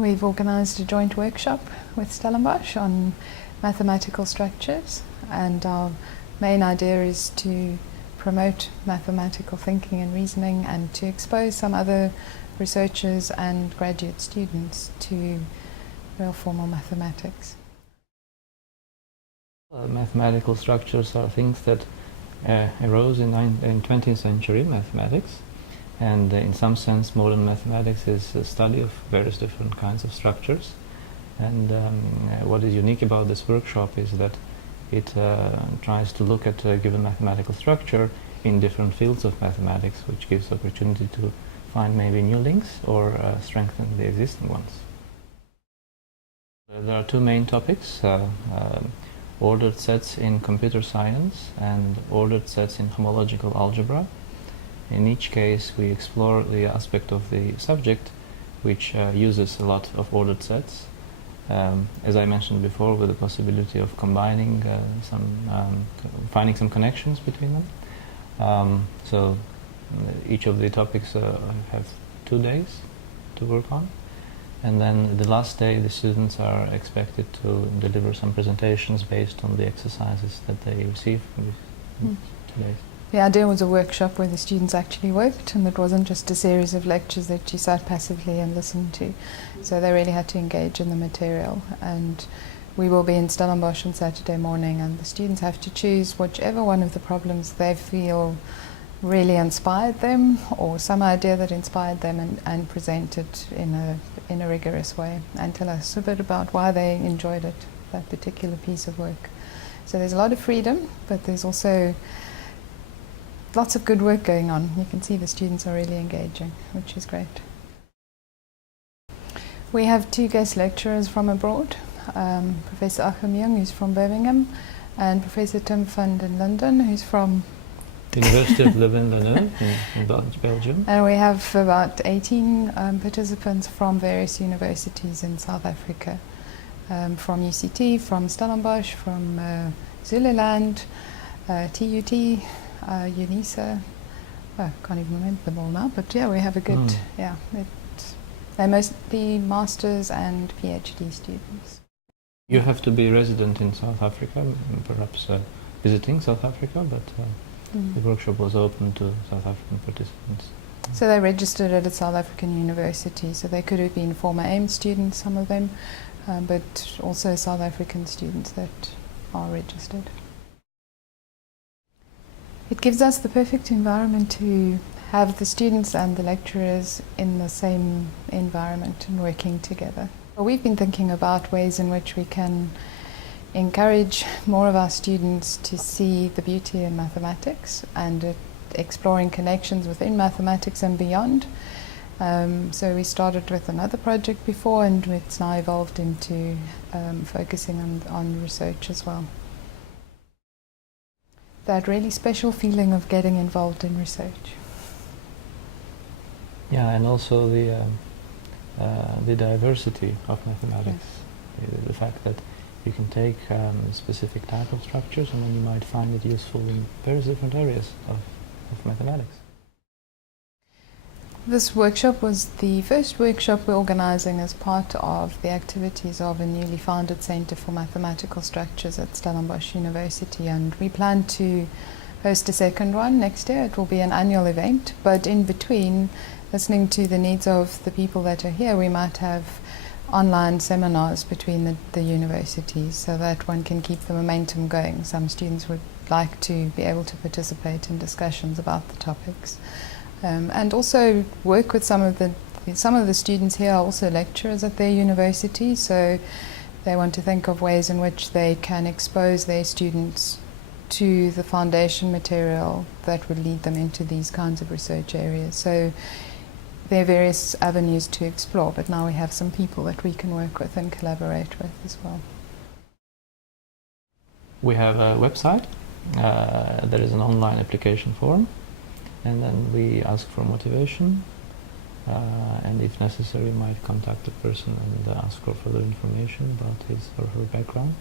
we've organised a joint workshop with Stellenbosch on mathematical structures, and our main idea is to promote mathematical thinking and reasoning and to expose some other researchers and graduate students to real formal mathematics. Mathematical structures are things that arose in 20th century mathematics, and in some sense modern mathematics is a study of various different kinds of structures. And what is unique about this workshop is that it tries to look at a given mathematical structure in different fields of mathematics, which gives opportunity to find maybe new links or strengthen the existing ones. There are two main topics, ordered sets in computer science and ordered sets in homological algebra. In each case we explore the aspect of the subject which uses a lot of ordered sets, as I mentioned before, with the possibility of combining finding some connections between them. So each of the topics have 2 days to work on, and then the last day the students are expected to deliver some presentations based on the exercises that they receive in 2 days. The idea was a workshop where the students actually worked, and it wasn't just a series of lectures that you sat passively and listened to. So they really had to engage in the material, and we will be in Stellenbosch on Saturday morning, and the students have to choose whichever one of the problems they feel really inspired them, or some idea that inspired them, and present it in a rigorous way and tell us a bit about why they enjoyed it, that particular piece of work. So there's a lot of freedom, but there's also lots of good work going on. You can see the students are really engaging, which is great. We have 2 guest lecturers from abroad, Professor Achim Jung, who's from Birmingham, and Professor Tim van den Linden, who's from the University of Leuven in Belgium. And we have about 18 participants from various universities in South Africa, from UCT, from Stellenbosch, from Zululand, TUT, UNISA. I can't even remember them all now, but yeah, we have a good, they're mostly masters and PhD students. You have to be resident in South Africa, perhaps visiting South Africa, but the workshop was open to South African participants. So they registered at a South African university, so they could have been former AIMS students, some of them, but also South African students that are registered. It gives us the perfect environment to have the students and the lecturers in the same environment and working together. We've been thinking about ways in which we can encourage more of our students to see the beauty in mathematics and exploring connections within mathematics and beyond. So we started with another project before, and it's now evolved into focusing on research as well. That really special feeling of getting involved in research. Yeah, and also the diversity of mathematics, the fact that you can take a specific type of structures and then you might find it useful in various different areas of mathematics. This workshop was the first workshop we're organising as part of the activities of a newly founded Centre for Mathematical Structures at Stellenbosch University, and we plan to host a second one next year. It will be an annual event, but in between, listening to the needs of the people that are here, we might have online seminars between the universities so that one can keep the momentum going. Some students would like to be able to participate in discussions about the topics. And also work with some of the students here are also lecturers at their university, so they want to think of ways in which they can expose their students to the foundation material that would lead them into these kinds of research areas. So there are various avenues to explore, but now we have some people that we can work with and collaborate with as well. We have a website, there is an online application form, and then we ask for motivation, and if necessary might contact the person and ask for further information about his or her background.